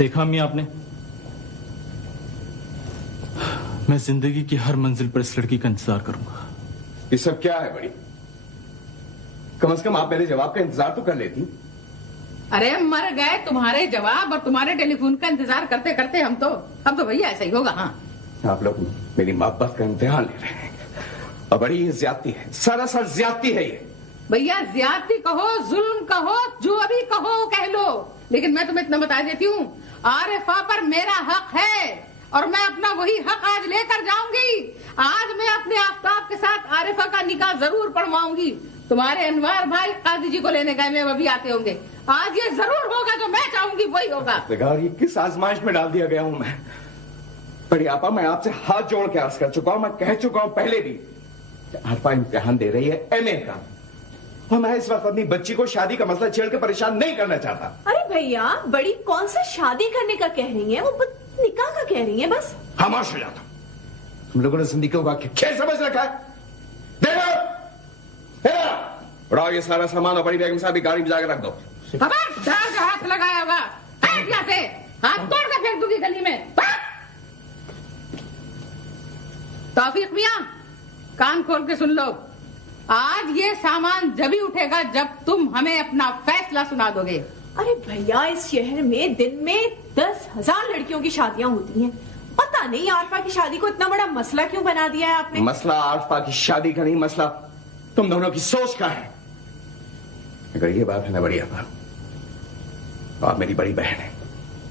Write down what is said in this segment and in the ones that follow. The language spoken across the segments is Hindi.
देखा अम्मी आपने, मैं जिंदगी की हर मंजिल पर इस लड़की का इंतजार करूंगा। ये सब क्या है बड़ी? कम से कम आप मेरे जवाब का इंतजार तो कर लेती। अरे मर गए तुम्हारे जवाब और तुम्हारे टेलीफोन का इंतजार करते करते हम तो भैया ऐसा ही होगा। हाँ, आप लोग मेरी मोहब्बत का इम्तिहान ले रहे हैं और बड़ी ये ज्यादती है, सरासर ज्यादती है ये। भैया ज्यादती कहो, जुल्म कहो, जो अभी कहो कह लो, लेकिन मैं तुम्हें इतना बता देती हूँ, आरिफा पर मेरा हक है और मैं अपना वही हक आज लेकर जाऊंगी। आज मैं अपने आफ्ताब के साथ आरिफा का निकाह जरूर पढ़वाऊंगी। तुम्हारे अनवार भाई काजी जी को लेने गए, मैं अभी आते होंगे। आज ये जरूर होगा, जो मैं चाहूंगी वही होगा। ये किस आजमाइश में डाल दिया गया हूं मैं? बड़ी आपा, मैं आपसे हाथ जोड़ के अर्ज कर चुका हूं, मैं कह चुका हूं पहले भी, आरिफा इम्तिहान दे रही है एमए का, और मैं इस वक्त अपनी बच्ची को शादी का मसला छेड़ के परेशान नहीं करना चाहता। अरे भैया, बड़ी कौन सा शादी करने का कह रही है, वो निकाह का कह रही है बस। खामोश हो जाता हूं। तुम लोगों ने जिंदगी का खेल समझ रखा है। देखो उड़ाओ ये सारा सामान और बड़ी बेगम साहब की गाड़ी में जाकर रख दो। खबरदार जो हाथ लगाया होगा से हाथ तोड़ के फेंक दूंगी गली में। तौफीक मियां, कान खोल के सुन लो, आज ये सामान जब ही उठेगा जब तुम हमें अपना फैसला सुना दोगे। अरे भैया, इस शहर में दिन में 10,000 लड़कियों की शादियां होती हैं। पता नहीं आरिफा की शादी को इतना बड़ा मसला क्यों बना दिया है आपने। मसला आरिफा की शादी का नहीं, मसला तुम दोनों की सोच का है। अगर ये बात है ना बड़ी आपा, आप मेरी बड़ी बहन है,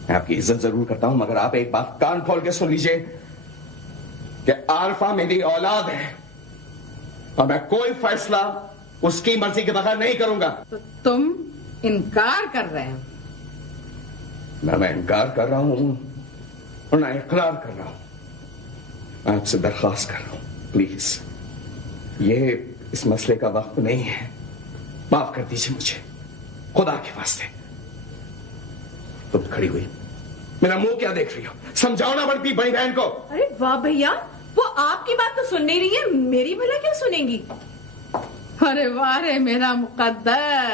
मैं आपकी इज्जत जरूर करता हूं, मगर आप एक बात कान खोल के सुन लीजिए कि आरिफा मेरी औलाद है और मैं कोई फैसला उसकी मर्जी के बगैर नहीं करूंगा। तो तुम इनकार कर रहे हो? ना मैं इनकार कर रहा हूं और ना इकरार कर रहा हूं। आपसे दरख्वास्त कर रहा हूं, प्लीज, ये इस मसले का वक्त नहीं है, माफ कर दीजिए मुझे, खुदा के वास्ते। तुम खड़ी हुई, मेरा मुंह क्या देख रही हो? समझाओ ना बड़ी बहन को। अरे वाह भैया, वो आपकी बात तो सुन नहीं रही है, मेरी भला क्यों सुनेंगी? अरे वाह रे मेरा मुकद्दर,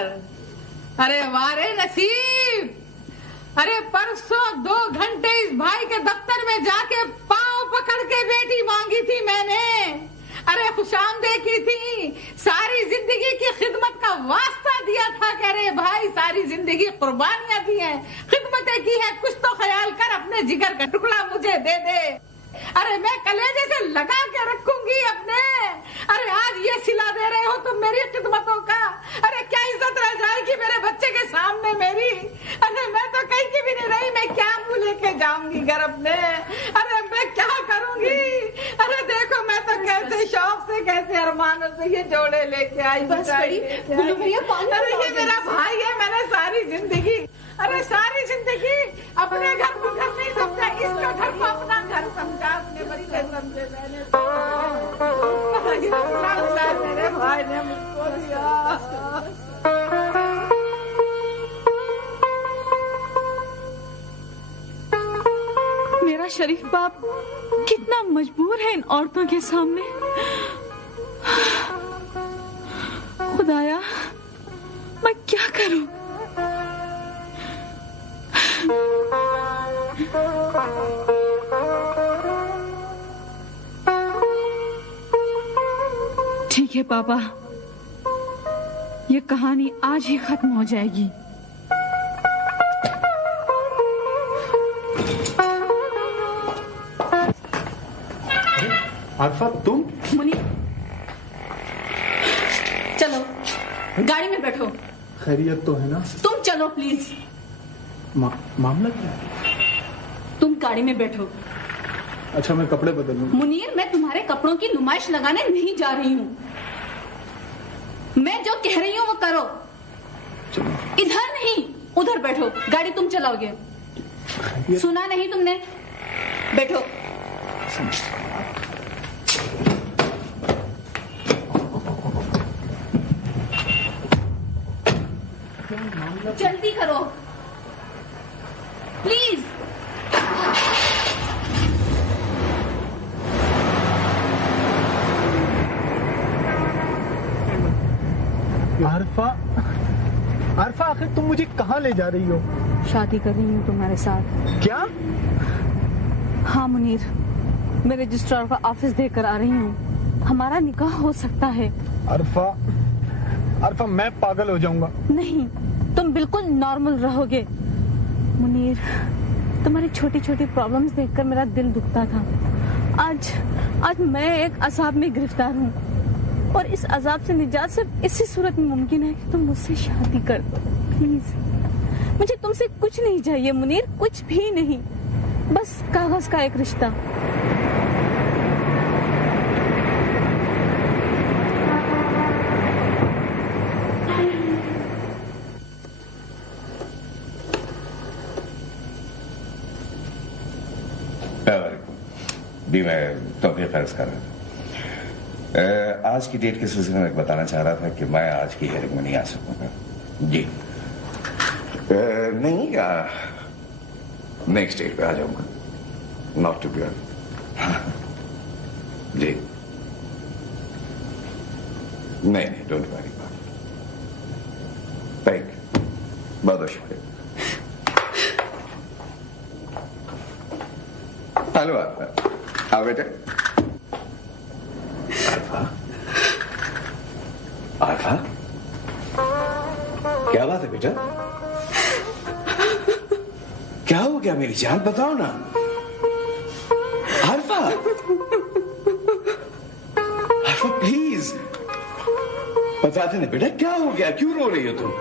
अरे वाह रे नसीब। अरे परसों 2 घंटे इस भाई के दफ्तर में जाके पांव पकड़ के बेटी मांगी थी मैंने। अरे खुशामदीद की थी, सारी जिंदगी की खिदमत का वास्ता दिया था। कह रहे भाई सारी जिंदगी कुर्बानियां दी हैं, खिदमतें की है, कुछ तो ख्याल कर, अपने जिगर का टुकड़ा मुझे दे दे। अरे मैं कलेजे से लगा के रखूंगी अपने। अरे आज ये सिला दे रहे हो तुम मेरी खिदमतों का। अरे क्या इज्जत रह जाएगी मेरे बच्चे के सामने मेरी। अरे मैं तो कहीं की भी नहीं रही, मैं क्या मुंह लेके जाऊंगी घर अपने। अरे मैं क्या करूंगी। अरे देखो मैं तो कैसे शौक से, कैसे अरमानों से ये जोड़े लेके आई। बस बड़ी भैया, अरे ये मेरा भाई है, मैंने सारी जिंदगी, अरे सारी जिंदगी अपने घर को घर नहीं समझा, इसका घर को अपना घर समझा, अपने बच्चे समझे मैंने। मेरे भाई ने मुझको दिया। मेरा शरीफ बाप कितना मजबूर है इन औरतों के सामने। खुदाया, मैं क्या करूं? ठीक है पापा, ये कहानी आज ही खत्म हो जाएगी। आरिफा, तुम? मुनीर, चलो गाड़ी में बैठो। खैरियत तो है ना? तुम चलो प्लीज। मामला क्या है? तुम गाड़ी में बैठो। अच्छा, मैं कपड़े बदल लूं। मुनीर, मैं तुम्हारे कपड़ों की नुमाइश लगाने नहीं जा रही हूँ। मैं जो कह रही हूँ वो करो। इधर नहीं, उधर बैठो। गाड़ी तुम चलाओगे। सुना नहीं तुमने? बैठो। जल्दी करो प्लीज। आरिफा, आरिफा, आखिर तुम मुझे कहाँ ले जा रही हो? शादी कर रही हूँ तुम्हारे साथ। क्या? हाँ मुनीर, मैं रजिस्ट्रार का ऑफिस देकर आ रही हूँ। हमारा निकाह हो सकता है। अरफा, मैं पागल हो जाऊंगा। नहीं, तुम बिल्कुल नॉर्मल रहोगे। मुनीर, तुम्हारी छोटी छोटी प्रॉब्लम्स देखकर मेरा दिल दुखता था। आज मैं एक अजाब में गिरफ्तार हूँ और इस अजाब से निजात सिर्फ इसी सूरत में मुमकिन है कि तुम मुझसे शादी कर दो प्लीज। मुझे तुमसे कुछ नहीं चाहिए मुनीर, कुछ भी नहीं, बस कागज का एक रिश्ता। भी मैं तौफीक अर्ज कर रहा था। आज की डेट के सिलसिले में बताना चाह रहा था कि मैं आज की हियरिंग में नहीं आ सकूंगा। जी नहीं, नेक्स्ट डेट पे आ जाऊंगा। नॉट टू बी जी नहीं, डोंट वरी। थैंक यू, बहुत बहुत शुक्रिया। हेलो अल्फा, आओ बेटा। अल्फा, क्या बात है बेटा? क्या हो गया मेरी जान, बताओ ना। अल्फा, अल्फा प्लीज बताते ना बेटा, क्या हो गया, क्यों रो रही हो तुम?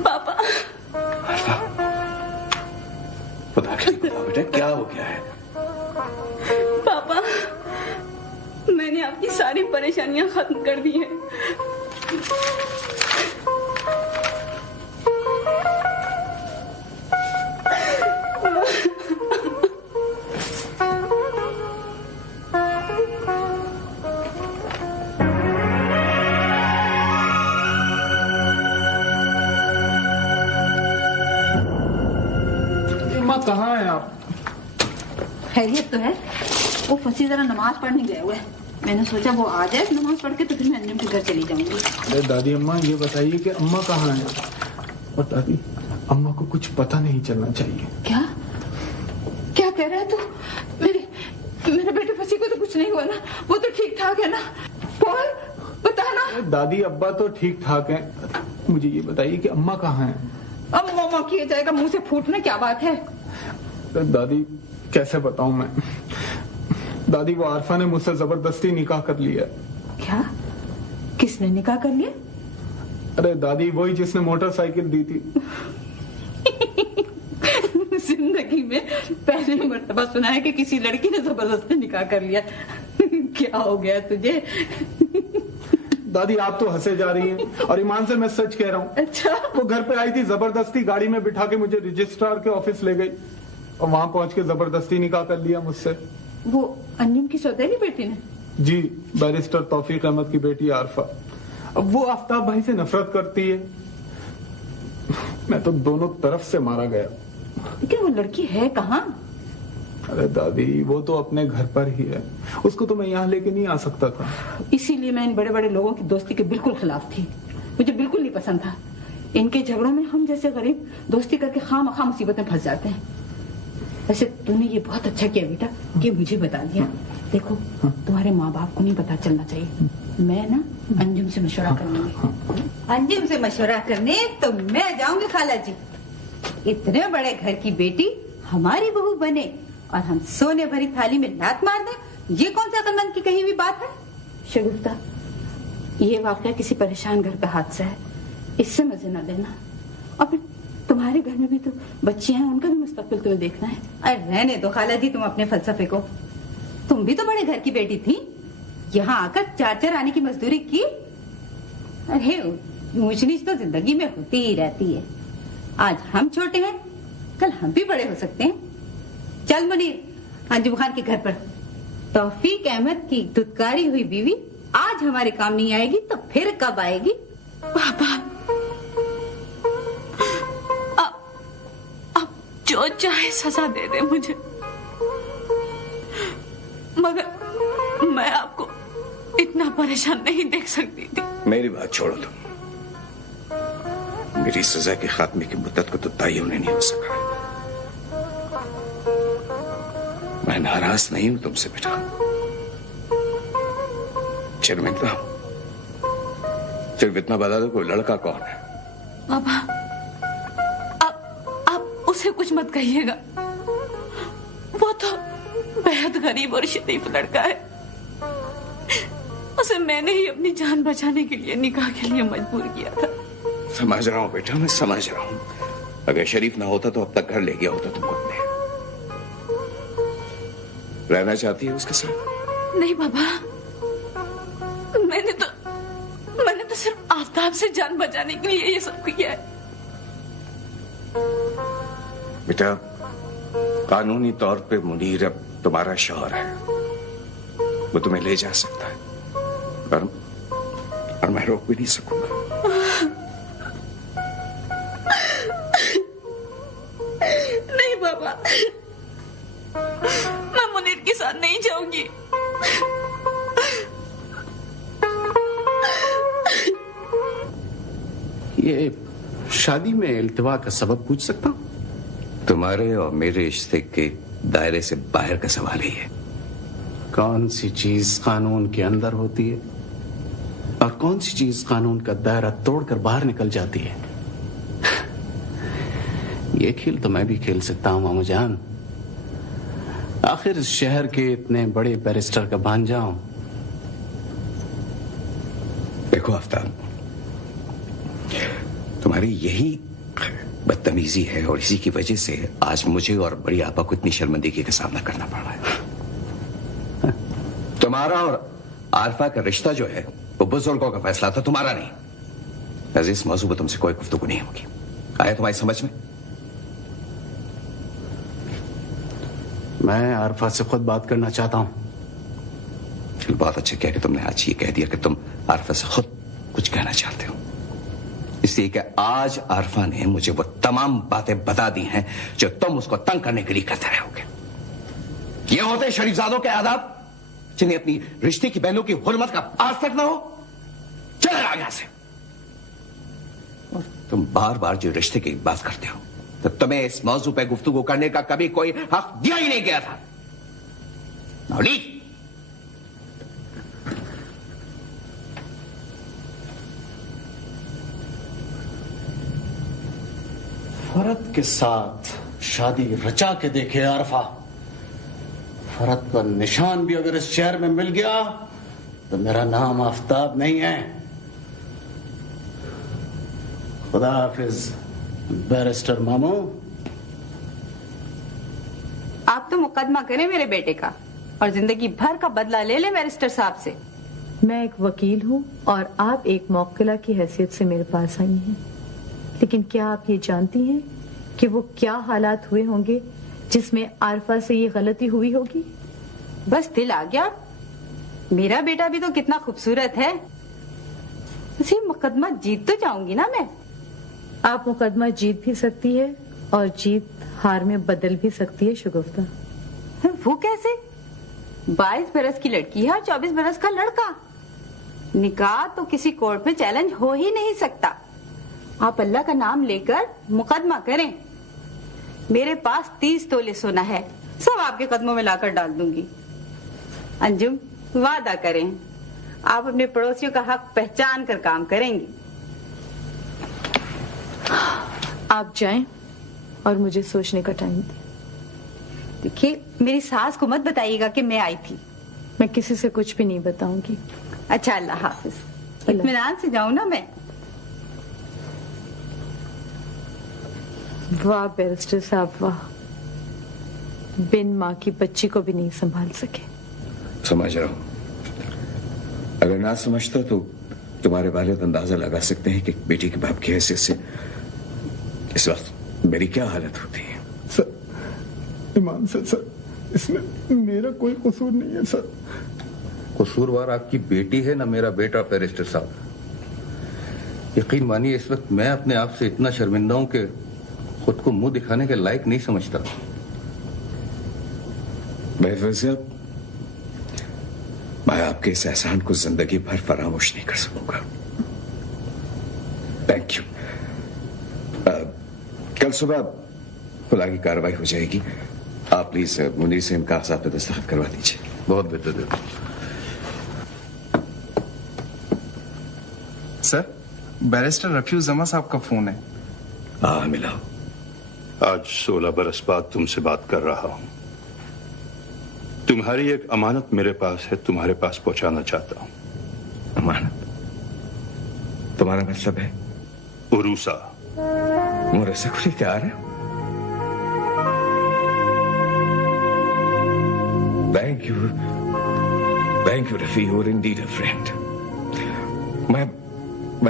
पापा। अल्फा, बता बेटा क्या हो गया है? पापा, मैंने आपकी सारी परेशानियां खत्म कर दी हैं। कहाँ हैं आप? खैरियत तो है, वो फंसी जरा नमाज पढ़ने गए हुए। मैंने सोचा वो आ जाए नमाज पढ़ के तो फिर मैं अंजुम के घर चली जाऊंगी। अरे दादी अम्मा, ये बताइए कि अम्मा कहाँ हैं? और दादी, अम्मा को कुछ पता नहीं चलना चाहिए। क्या क्या कह रहा है तू? मेरे बेटे फंसी को तो कुछ नहीं हुआ ना? वो तो ठीक ठाक है ना? पॉल बता ना। दादी अब्बा तो ठीक ठाक हैं, मुझे ये बताइए कि अम्मा कहाँ हैं? अब मोमा किया जाएगा, मुंह से फूटना क्या बात है? दादी कैसे बताऊं मैं? दादी वो आरफा ने मुझसे जबरदस्ती निकाह कर लिया। क्या? किसने निकाह कर लिया? अरे दादी, वही जिसने मोटरसाइकिल दी थी। जिंदगी में पहली मर्तबा सुना है कि किसी लड़की ने जबरदस्ती निकाह कर लिया। क्या हो गया तुझे? दादी आप तो हंसे जा रही हैं, और ईमान से मैं सच कह रहा हूँ। अच्छा? वो घर पे आई थी, जबरदस्ती गाड़ी में बिठा के मुझे रजिस्ट्रार के ऑफिस ले गई और वहां पहुंच के जबरदस्ती निकाह कर लिया मुझसे। वो अंजुम की सौतेली बेटी ने? जी, बैरिस्टर तौफीक अहमद की बेटी आरफा। अब वो आफ्ताब भाई से नफरत करती है। मैं तो दोनों तरफ से मारा गया। लेकिन वो लड़की है कहाँ? अरे दादी, वो तो अपने घर पर ही है, उसको तो मैं यहाँ लेके नहीं आ सकता था। इसीलिए मैं इन बड़े बड़े लोगों की दोस्ती के बिल्कुल खिलाफ थी। मुझे बिल्कुल नहीं पसंद था। इनके झगड़ों में हम जैसे गरीब दोस्ती करके खामखा मुसीबत में फंस जाते हैं। वैसे तूने ये बहुत अच्छा किया बेटा कि मुझे बता दिया। देखो, तुम्हारे माँ बाप को नहीं पता चलना चाहिए। मैं ना अंजुम से मशवरा करूंगी। अंजुम से मशवरा करने तो मैं जाऊंगी खाला जी। इतने बड़े घर की बेटी हमारी बहू बने और हम सोने भरी थाली में लात मार दें, ये कौन सा अकलमंद की कही हुई बात है? शगुफ्ता, ये वाकया किसी परेशान घर का हादसा है, इससे मजे न लेना। और फिर तुम्हारे घर में भी तो बच्चियां हैं, उनका भी मुस्तकबिल तुम्हें देखना है। अरे रहने दो खाला जी तुम अपने फलसफे को। तुम भी तो बड़े घर की बेटी थी, यहाँ आकर 4-4 आने की मजदूरी की। अरे ऊंच नीच तो जिंदगी में होती ही रहती है। आज हम छोटे हैं, कल हम भी बड़े हो सकते हैं। चल मुनीर, अंजुम खान के घर पर। तौफीक अहमद की दुत्कारी हुई बीवी आज हमारे काम नहीं आएगी तो फिर कब आएगी? पापा, अब जो चाहे सजा दे दे मुझे, मगर मैं आपको इतना परेशान नहीं देख सकती थी। मेरी बात छोड़ो तुम। मेरी सजा के खात्मे की मुद्दत को तो तय होने नहीं हो सका। मैं नाराज नहीं हूं तुमसे बेटा, शर्मिंदा हूं। सिर्फ इतना बता दो कोई लड़का कौन है? पापा, आप उसे कुछ मत कहिएगा। वो तो बेहद गरीब और शरीफ लड़का है। उसे मैंने ही अपनी जान बचाने के लिए निकाह के लिए मजबूर किया था। समझ रहा हूं बेटा, मैं समझ रहा हूं। अगर शरीफ ना होता तो अब तक घर ले गया होता तुमको अपने। रहना चाहती है उसके साथ? नहीं पापा, मैंने तो सिर्फ आफताब से जान बचाने के लिए ये सब किया है। बेटा, कानूनी तौर पे मुनीर अब तुम्हारा शौहर है, वो तुम्हें ले जा सकता है और मैं रोक भी नहीं सकूंगा। नहीं पापा, मैं मुनीर के साथ नहीं जाऊंगी। ये शादी में इल्तिवा का सबब पूछ सकता हूं? तुम्हारे और मेरे रिश्ते के दायरे से बाहर का सवाल ही है। कौन सी चीज कानून के अंदर होती है और कौन सी चीज कानून का दायरा तोड़कर बाहर निकल जाती है? ये खेल तो मैं भी खेल सकता हूं मामू जान। आखिर इस शहर के इतने बड़े बैरिस्टर का भांजा हूं। देखो आफ्ताब, तुम्हारी यही बदतमीजी है और इसी की वजह से आज मुझे और बड़ी आपा को इतनी शर्मिंदगी का सामना करना पड़ रहा है। तुम्हारा और आरफा का रिश्ता जो है वो बुजुर्गों का फैसला था, तुम्हारा नहीं। इस मौजूद पर तुमसे कोई गुफ्तगू नहीं होगी। आया तुम्हारी समझ में? मैं आरफा से खुद बात करना चाहता हूं। चलो, बहुत अच्छा किया कि तुमने आज ये कह दिया कि तुम आरफा से खुद कुछ कहना चाहते हो। इसलिए कि आज आरफा ने मुझे वो तमाम बातें बता दी हैं जो तुम उसको तंग करने के लिए करते रहोगे। ये होते शरीफजादों के आदाब जिन्हें अपनी रिश्ते की बहनों की हुर्मत का आज तक ना हो। चले आ यहां से। और तुम बार बार जो रिश्ते की बात करते हो तो तुम्हें इस मौजू पे गुफ्तगू करने का कभी कोई हक दिया ही नहीं गया था। नौली, फरद के साथ शादी रचा के देखे आरफा। फरद का निशान भी अगर इस शहर में मिल गया तो मेरा नाम आफ्ताब नहीं है। खुदा हाफिज बैरिस्टर मामू। आप तो मुकदमा करें मेरे बेटे का और जिंदगी भर का बदला ले ले बैरिस्टर साहब से। मैं एक वकील हूँ और आप एक मौक्किला की हैसियत से मेरे पास आई हैं। लेकिन क्या आप ये जानती हैं कि वो क्या हालात हुए होंगे जिसमें आरफा से ये गलती हुई होगी? बस दिल आ गया। मेरा बेटा भी तो कितना खूबसूरत है। इसी मुकदमा जीत तो जाऊंगी ना मैं। आप मुकदमा जीत भी सकती है और जीत हार में बदल भी सकती है शगुफ्ता। वो कैसे? 22 बरस की लड़की है और 24 बरस का लड़का। निकाह तो किसी कोर्ट में चैलेंज हो ही नहीं सकता। आप अल्लाह का नाम लेकर मुकदमा करें। मेरे पास 30 तोले सोना है, सब आपके कदमों में लाकर डाल दूंगी। अंजुम, वादा करें आप अपने पड़ोसियों का हक पहचान कर काम करेंगी। आप जाएं और मुझे सोचने का टाइम दें। देखिए, मेरी सास को मत बताइएगा कि मैं आई थी। मैं किसी से कुछ भी नहीं बताऊंगी। अच्छा, अल्लाह हाफिज। इत्मीनान से जाऊं ना मैं। वाह बैरिस्टर साहब वाह, बिन माँ की बच्ची को भी नहीं संभाल सके। समझ रहा हूं। अगर ना समझता तो तुम्हारे वालिद अंदाजा लगा सकते हैं कि बेटी के बाप की हैसियत से इस वक्त मेरी क्या हालत होती है। सर, ईमान से सर, इसमें मेरा कोई कसूर नहीं है सर। कसूरवार आपकी बेटी है ना मेरा बेटा बैरिस्टर साहब। यकीन मानिए इस वक्त मैं अपने आप से इतना शर्मिंदा हूं कि खुद को मुंह दिखाने के लायक नहीं समझता। मैं आपके इस एहसान को जिंदगी भर फरामोश नहीं कर सकूंगा। Thank you. कल सुबह खुला की कार्रवाई हो जाएगी। आप प्लीज मुनीर से इन कागजात पे दस्तखत करवा दीजिए। बहुत बेहतर। सर, बैरिस्टर रफीउल जमा साहब का फोन है। हाँ मिला। आज 16 बरस बाद तुमसे बात कर रहा हूं। तुम्हारी एक अमानत मेरे पास है, तुम्हारे पास पहुंचाना चाहता हूं। अमानत? तुम्हारा मतलब है? उरूसा। मुझे से खुली क्या आ रहे हो? Thank you, Rafi. You're indeed a friend. मैं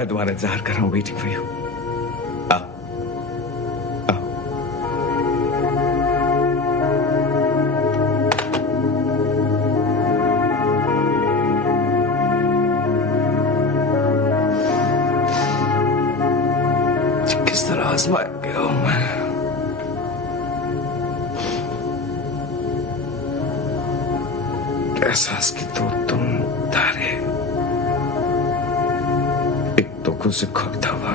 तुम्हारा इंतजार कर रहा हूँ, waiting for you. आओ। किस तरह आजमा गया हूँ मैं। एहसास की तो तुम तारे, एक तो खुद से खोखता हुआ,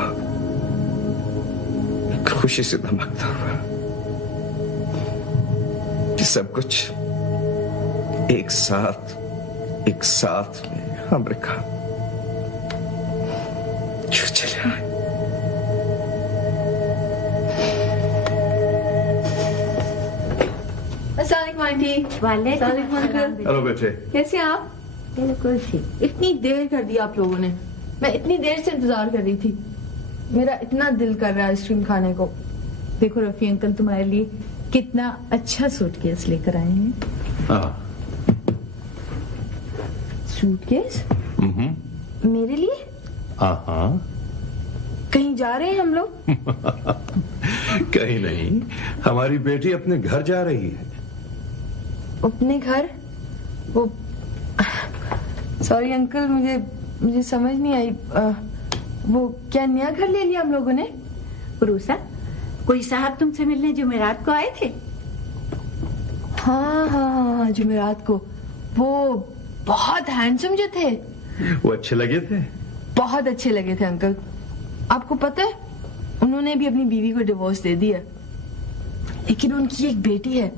एक खुशी से धमकता हुआ, कि सब कुछ एक साथ में हम रखा क्यों चले आए। वालेकुम अंकल। हेलो बेटे, कैसे आप? बिल्कुल ठीक। इतनी देर कर दी आप लोगों ने, मैं इतनी देर से इंतजार कर रही थी। मेरा इतना दिल कर रहा है आइसक्रीम खाने को। देखो रफी अंकल तुम्हारे लिए कितना अच्छा सूटकेस लेकर आए हैं। सूटकेस? मेरे लिए? हाँ। कहीं जा रहे हैं हम लोग? कहीं नहीं, हमारी बेटी अपने घर जा रही है। अपने घर? वो सॉरी अंकल, मुझे समझ नहीं आई। वो क्या नया घर ले लिया हम लोगों ने? उरूसा, कोई साहब तुमसे मिलने जुमेरात को आए थे? हाँ, जुमेरात को। वो बहुत हैंडसम जो थे। वो अच्छे लगे थे? बहुत अच्छे लगे थे अंकल। आपको पता है उन्होंने भी अपनी बीवी को डिवोर्स दे दिया, लेकिन उनकी एक बेटी है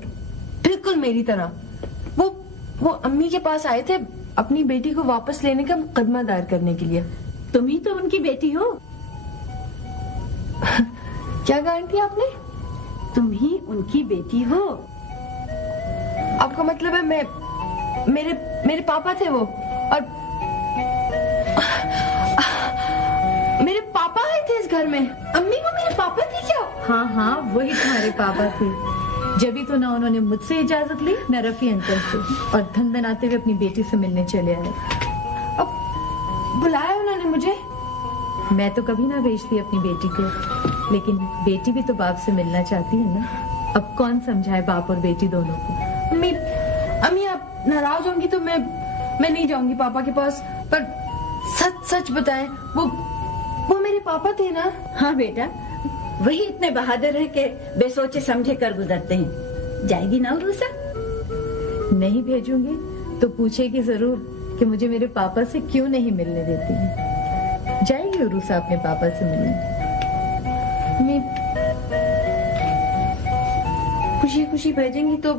बिल्कुल मेरी तरह। वो अम्मी के पास आए थे अपनी बेटी को वापस लेने का मुकदमा दायर करने के लिए। तुम ही तो उनकी बेटी हो। क्या गारंटी आपने? तुम ही उनकी बेटी हो। आपका मतलब है मेरे पापा थे वो, और मेरे पापा आए थे इस घर में। अम्मी वो मेरे पापा थे क्या? हाँ, वही तुम्हारे पापा थे। जब तो ना उन्होंने मुझसे इजाजत ली न रफी अंकल से, और धन बनाते हुए अपनी बेटी से मिलने चले आए। अब बुलाया उन्होंने मुझे? मैं तो कभी ना भेजती अपनी बेटी को, लेकिन बेटी भी तो बाप से मिलना चाहती है ना। अब कौन समझाए बाप और बेटी दोनों को। अम्मी आप नाराज होंगी तो मैं नहीं जाऊंगी पापा के पास, पर सच बताएं, वो मेरे पापा थे ना? हाँ बेटा, वही इतने बहादुर है कि बेसोचे समझे कर गुजरते हैं। जाएगी ना उरूसा? नहीं भेजूंगी तो पूछेगी जरूर कि मुझे मेरे पापा से क्यों नहीं मिलने देती है। जाएगी उरूसा अपने पापा से मिलने। खुशी भेजेंगी तो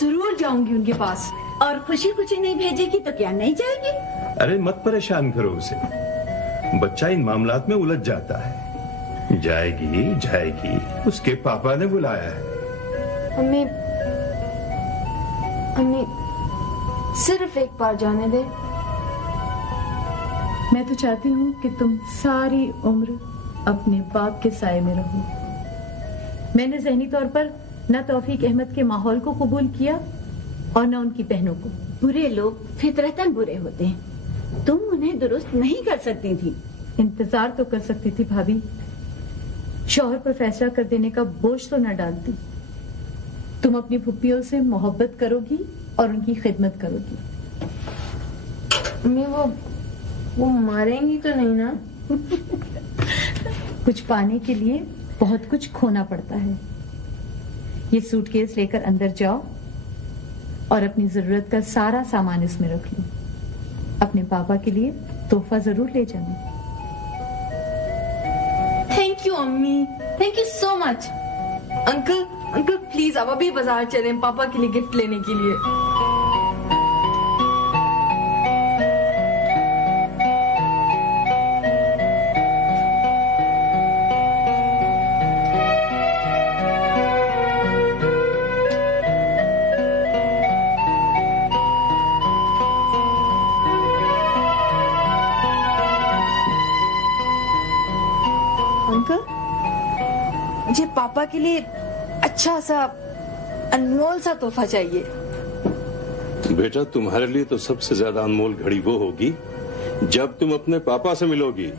जरूर जाऊंगी उनके पास। और खुशी नहीं भेजेगी तो क्या नहीं जाएगी? अरे मत परेशान करो उसे, बच्चा इन मामलात में उलझ जाता है। जाएगी, उसके पापा ने बुलाया है। अम्मी सिर्फ एक बार जाने दे। मैं तो चाहती हूँ कि तुम सारी उम्र अपने बाप के साए में रहो। मैंने ज़हनी तौर पर न तौफीक अहमद के माहौल को कबूल किया और न उनकी बहनों को। बुरे लोग फितरतन बुरे होते हैं, तुम उन्हें दुरुस्त नहीं कर सकती थी। इंतजार तो कर सकती थी भाभी, शौहर पर फैसला कर देने का बोझ तो न डालती। तुम अपनी फुप्पियों से मोहब्बत करोगी और उनकी खिदमत करोगी। अम्मी वो मारेंगी तो नहीं ना? कुछ पाने के लिए बहुत कुछ खोना पड़ता है। ये सूटकेस लेकर अंदर जाओ और अपनी जरूरत का सारा सामान इसमें रख लो। अपने पापा के लिए तोहफा जरूर ले जाना। अम्मी, thank you so much. Uncle uncle please अब अभी बाजार चलें पापा के लिए गिफ्ट लेने के लिए। मुझे पापा के लिए अच्छा सा अनमोल सा तोहफा चाहिए। बेटा तुम्हारे लिए तो सबसे ज्यादा अनमोल घड़ी वो होगी जब तुम अपने पापा से मिलोगी।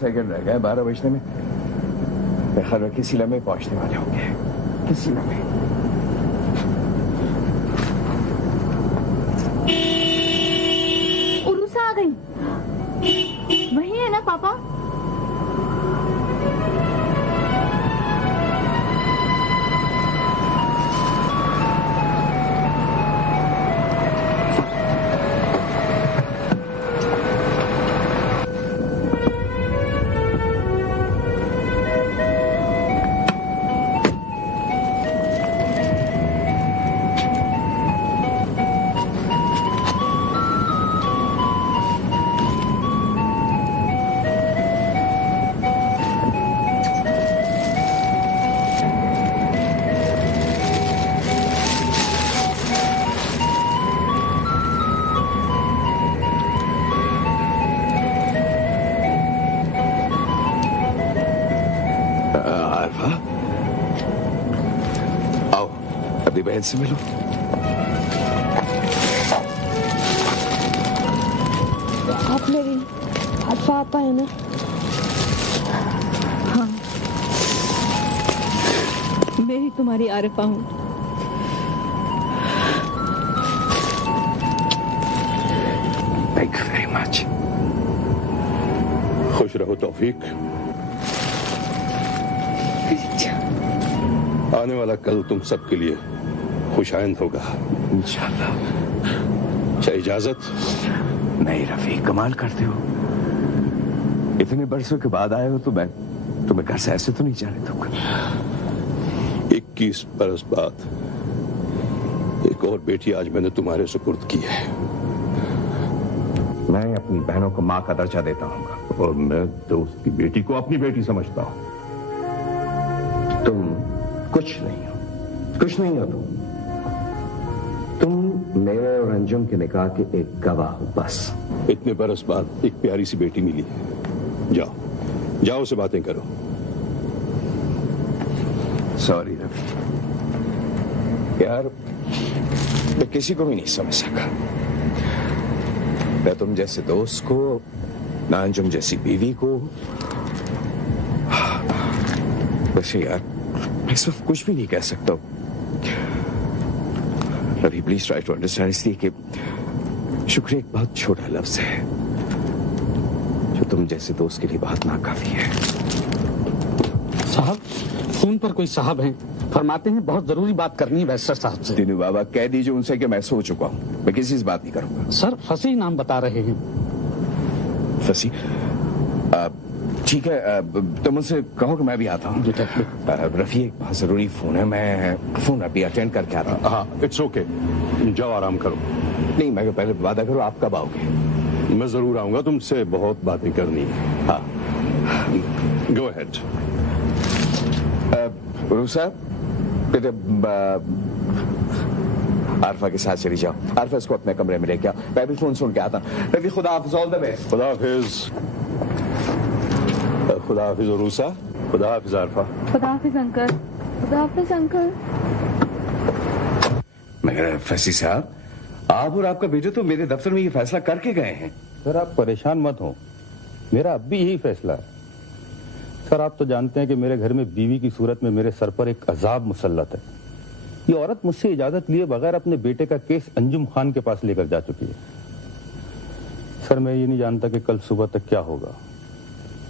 सेकंड रह गए 12 बजने में। मैं ख्याल रखी किसी लम्हे पहुंचने वाले होंगे, किसी लम्हे। उरुसा आ गई, वही है ना पापा? बहन से मिलो। आप मेरी आरफा आपा है ना? हाँ, मैं ही तुम्हारी आरफा हूँ। Thank you very much. खुश रहो तौफीक। आने वाला कल तुम सबके लिए खुशाइंद होगा इंशाल्लाह। अच्छा इजाजत? नहीं रफी, कमाल करते हो। इतने बरसों के बाद आए हो तो मैं तुम्हें घर से ऐसे तो नहीं जाने दूंगा। 21 बरस बाद एक और बेटी आज मैंने तुम्हारे सुपुर्द की है। मैं अपनी बहनों को माँ का दर्जा देता हूँ और मैं दोस्त की बेटी को अपनी बेटी समझता हूँ। तुम कुछ नहीं हो, कुछ नहीं हो तुम मेरे और अंजुम के निकाह के एक गवाह हो बस। इतने बरस बाद एक प्यारी सी बेटी मिली है। जाओ जाओ से बातें करो। सॉरी रफी यार, मैं किसी को भी नहीं समझ सका। मैं तुम जैसे दोस्त को, ना अंजुम जैसी बीवी को। वैसे यार मैं इस वक्त कुछ भी नहीं कह सकता। Ravi please try to understand, इसलिए कि शुक्र एक बहुत छोटा लफ्ज है जो तुम जैसे दोस्त के लिए बहुत नाकाफी है। साहब फोन पर कोई साहब हैं, फरमाते हैं बहुत जरूरी बात करनी है बैरिस्टर साहब से। दीनू बाबा कह दीजिए उनसे कि मैं सो चुका हूं, मैं किसी से बात नहीं करूंगा। सर फसी नाम बता रहे हैं। फसी? ठीक है, तुम उनसे कहो कि मैं भी आता हूँ। रफी एक बहुत जरूरी फोन है, मैं फोन अभी अटेंड करके आ रहा हूँ। हाँ इट्स ओके, जाओ आराम करो। नहीं मैं पहले वादा करो, आप कब आओगे? मैं जरूर आऊंगा, तुमसे बहुत बातें करनी है। हाँ गो अहेड। रूसा आरफा के साथ चली जाओ। आरफा इसको अपने कमरे में लेके आओ, मैं भी फोन सुन के आता हूँ। रफी खुदा हाफिज, ऑल द बेस्ट। खुदा हाफिज। खुदा हाफिज रूसा। खुदा हाफिज आरफा। खुदा हाफिज अंकल। खुदा हाफिज अंकल। मगर फैसी साहब, आप और आपका बेटे तो मेरे दफ्तर में ये फैसला करके गए हैं। सर आप परेशान मत हो, मेरा अब भी यही फैसला है। सर आप तो जानते हैं कि मेरे घर में बीवी की सूरत में मेरे सर पर एक अजाब मुसल्लत है। ये औरत मुझसे इजाजत लिए बगैर अपने बेटे का केस अंजुम खान के पास लेकर जा चुकी है। सर, मैं ये नहीं जानता कि कल सुबह तक क्या होगा,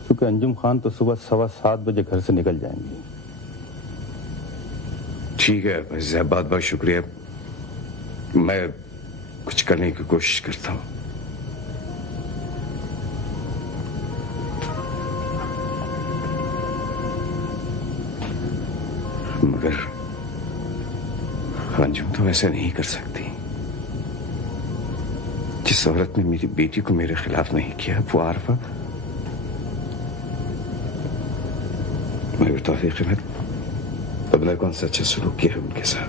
क्योंकि अंजुम खान तो सुबह 7:15 बजे घर से निकल जाएंगी। ठीक है भाई साहब, बहुत बहुत शुक्रिया। मैं कुछ करने की कोशिश करता हूं। मगर अंजुम तो ऐसा नहीं कर सकती। जिस औरत ने मेरी बेटी को मेरे खिलाफ नहीं किया वो आरफा, मगर तौफीक में अब मैं कौन सा अच्छा सलूक किया है उनके साथ।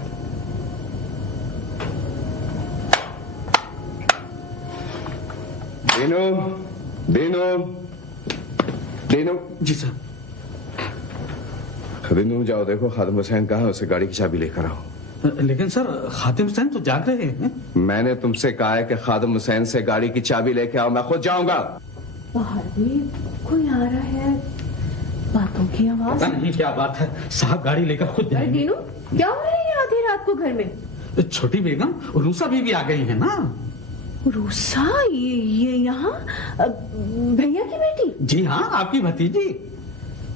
देनो देनो देनो। जी सर। दिनों जाओ देखो खादिम हुसैन कहाँ है, उसे गाड़ी की चाबी लेकर आओ। लेकिन सर खादिम हुसैन तो जाग रहे हैं। मैंने तुमसे कहा है कि खादिम हुसैन से गाड़ी की चाबी लेके आओ, मैं खुद जाऊंगा। बाहर भी कोई आ रहा है, बातों की आवाज। पता नहीं क्या बात है, साहब गाड़ी लेकर खुद जाएंगे। दीनू, क्या हो रहा है आधी रात को घर में? छोटी बेगम रूसा भी आ गई है ना। रूसा? ये यहाँ भैया की बेटी? जी हाँ, आपकी भतीजी।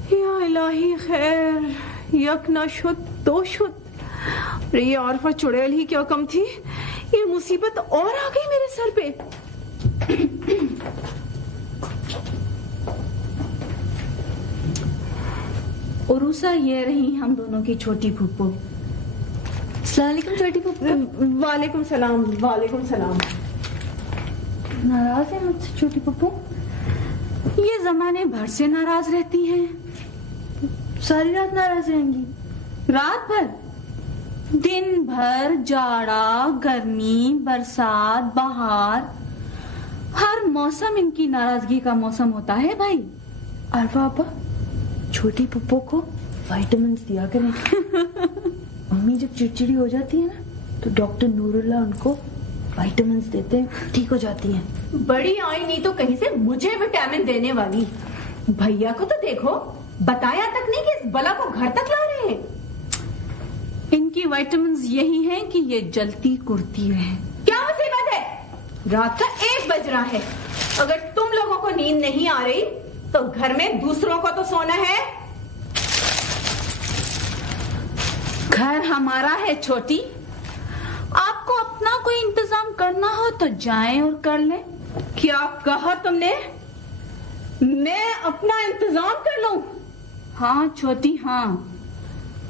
या इलाही खैर, यक ना शुद्ध दो शुद्ध। अरे ये आरफा चुड़ैल ही क्या कम थी, ये मुसीबत और आ गई मेरे सर पे। उरूसा, ये रही हम दोनों की छोटी फूफो। अस्सलामुअलैकुम छोटी फूफो। वालेकुम सलाम। वालेकुम सलाम। नाराज है मुझसे छोटी फूफो? ये जमाने भर से नाराज रहती हैं। सारी रात नाराज रहेंगी? रात भर? दिन भर जाड़ा, गर्मी, बरसात, बहार, हर मौसम इनकी नाराजगी का मौसम होता है भाई। अरफा आपा, छोटी पप्पो को विटामिन दिया करें। मम्मी जब चिड़चिड़ी हो जाती है ना तो डॉक्टर नूरुल्लाह उनको विटामिन देते हैं, ठीक हो जाती हैं। बड़ी आई नहीं तो कहीं से मुझे विटामिन देने वाली। भैया को तो देखो, बताया तक नहीं कि इस बला को घर तक ला रहे हैं। इनकी विटामिन यही है कि ये जलती कुर्ती रहे। क्या मुसीबत है? रात का 1 बज रहा है। अगर तुम लोगों को नींद नहीं आ रही तो घर में दूसरों को तो सोना है। घर हमारा है छोटी, आपको अपना कोई इंतजाम करना हो तो जाएं और कर लें। क्या कहा तुमने? मैं अपना इंतजाम कर लूं? हाँ छोटी हाँ,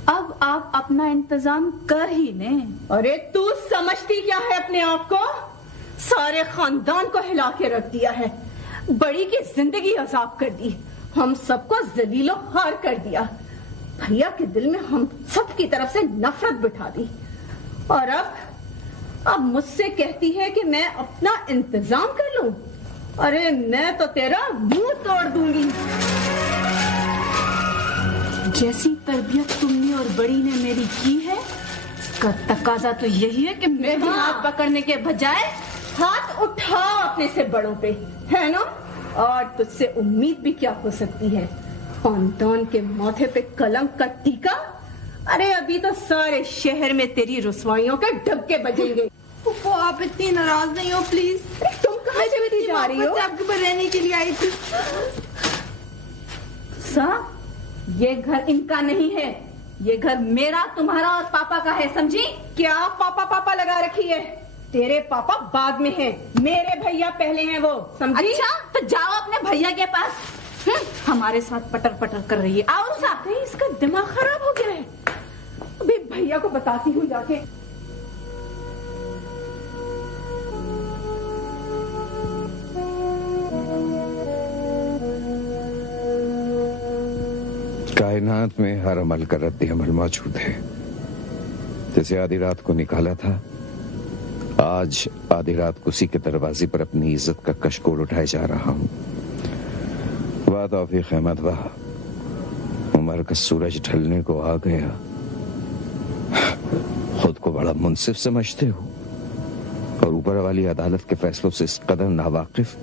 अब आप अपना इंतजाम कर ही लें। अरे तू समझती क्या है अपने आप को? सारे खानदान को हिला के रख दिया है, बड़ी की जिंदगी अजाब कर दी, हम सबको जलीलो हार कर दिया, भैया के दिल में हम सब की तरफ से नफरत बिठा दी, और अब मुझसे कहती है कि मैं अपना इंतजाम कर लूं। अरे मैं तो तेरा मुंह तोड़ दूंगी। जैसी तरबियत तुमने और बड़ी ने मेरी की है, इसका तकाजा तो यही है कि मैं भी हाथ पकड़ने के बजाय हाथ उठा अपने से बड़ों पे, है ना? और तुझसे उम्मीद भी क्या हो सकती है? खानदान के माथे पे कलंक का टीका। अरे अभी तो सारे शहर में तेरी रुसवाइयों के डबके बजेंगे। वो आप इतनी नाराज नहीं हो प्लीज। तुम कहाँ चली जा रही हो? आपके पर रहने के लिए आई थी। ये घर इनका नहीं है, ये घर मेरा, तुम्हारा और पापा का है, समझी? क्या पापा पापा लगा रखी है? तेरे पापा बाद में हैं, मेरे भैया पहले हैं वो, समझी? अच्छा तो जाओ अपने भैया के पास। हमारे साथ पटर पटर कर रही है। और साथ ही इसका दिमाग खराब हो गया है। अभी भैया को बताती हूँ जाके। कायनात में हर अमल का रद्द अमल मौजूद है। जैसे आधी रात को निकाला था, आज आधी रात को उसी के दरवाजे पर अपनी इज्जत का कशकोल उठाए जा रहा हूं। वाह तौफीक अहमद वाह, उमर का सूरज ढलने को आ गया। खुद को बड़ा मुंसिफ समझते हो और ऊपर वाली अदालत के फैसलों से इस कदर नावाकिफ।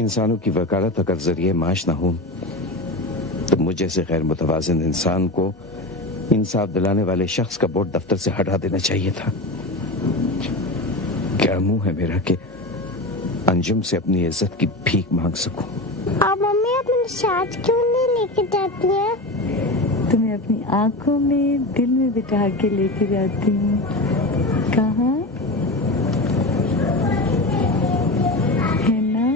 इंसानों की वकालत अगर जरिए माश ना हो तो मुझ जैसे गैर मुतवाजिन इंसान को इंसाफ दिलाने वाले शख्स का बोर्ड दफ्तर से हटा देना चाहिए था। क्या मुंह है मेरा कि अंजुम से अपनी इज्जत की भीख मांग सकूं। अब मम्मी अपने साथ क्यों नहीं लेके जाती है? तुम्हें अपनी आंखों में दिल में बिठा के लेके जाती हूँ। कहाँ है ना?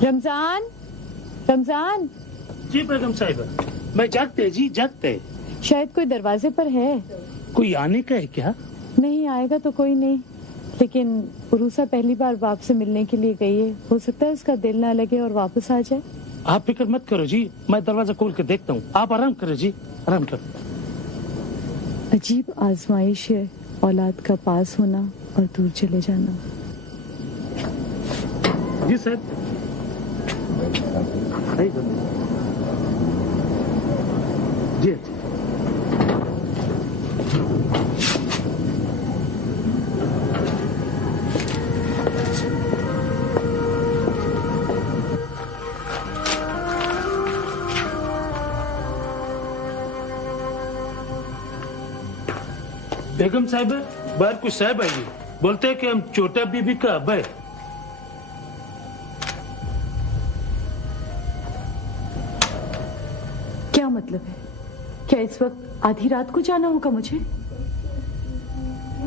रमजान, रमजान। जी बेगम साहिबा, मैं जागते जी जागते। शायद कोई दरवाजे पर है। कोई आने का है क्या? नहीं आएगा तो कोई नहीं, लेकिन उरूसा पहली बार बाप से मिलने के लिए गई है। हो सकता है उसका दिल ना लगे और वापस आ जाए। आप फिक्र मत करो जी, मैं दरवाजा खोल के देखता हूँ। आप आराम करो जी, आराम करो। अजीब आजमाइश है औलाद का पास होना और दूर चले जाना। जी साहब। जी बेगम साहब, बाहर कुछ साहब आएगी, बोलते हैं कि हम छोटा बीबी का अब है। क्या मतलब है? क्या इस वक्त आधी रात को जाना होगा मुझे?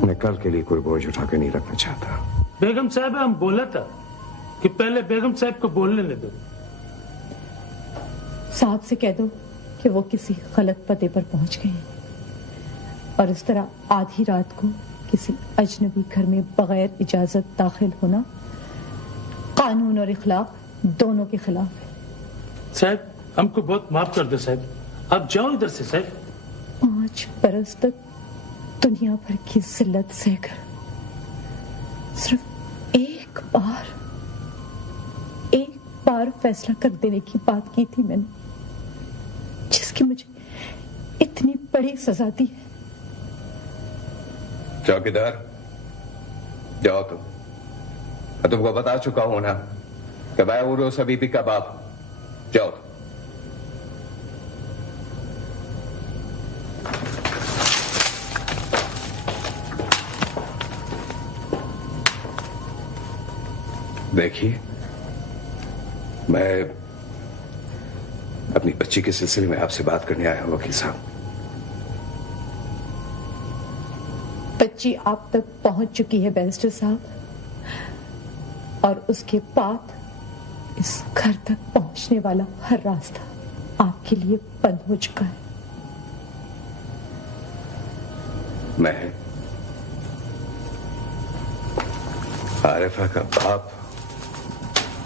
मैं कल के लिए कोई बोझ उठा के नहीं रखना चाहता। बेगम साहब, हम बोला था कि पहले बेगम साहब को बोलने दो। साहब से कह दो कि वो किसी गलत पते पर पहुंच गए हैं और इस तरह आधी रात को किसी अजनबी घर में बगैर इजाजत दाखिल होना कानून और इखलाक दोनों के खिलाफ है। साहब, हमको बहुत माफ कर दो साहब, आप जाओ इधर से साहब। 5 बरस तक दुनिया भर की जिल्लत सहकर सिर्फ एक बार फैसला कर देने की बात की थी मैंने, जिसकी मुझे इतनी बड़ी सजा दी है। चौकीदार, जाओ तुम। मैं तुमको बता चुका हूं ना कि मैं उरूस बीबी का बाप। जाओ तुम। देखिए, मैं अपनी बच्ची के सिलसिले में आपसे बात करने आया हूं वकील साहब। बच्ची आप तक पहुंच चुकी है बैरिस्टर साहब, और उसके बाद इस घर तक पहुंचने वाला हर रास्ता आपके लिए बंद हो चुका है। मैं आरिफा का बाप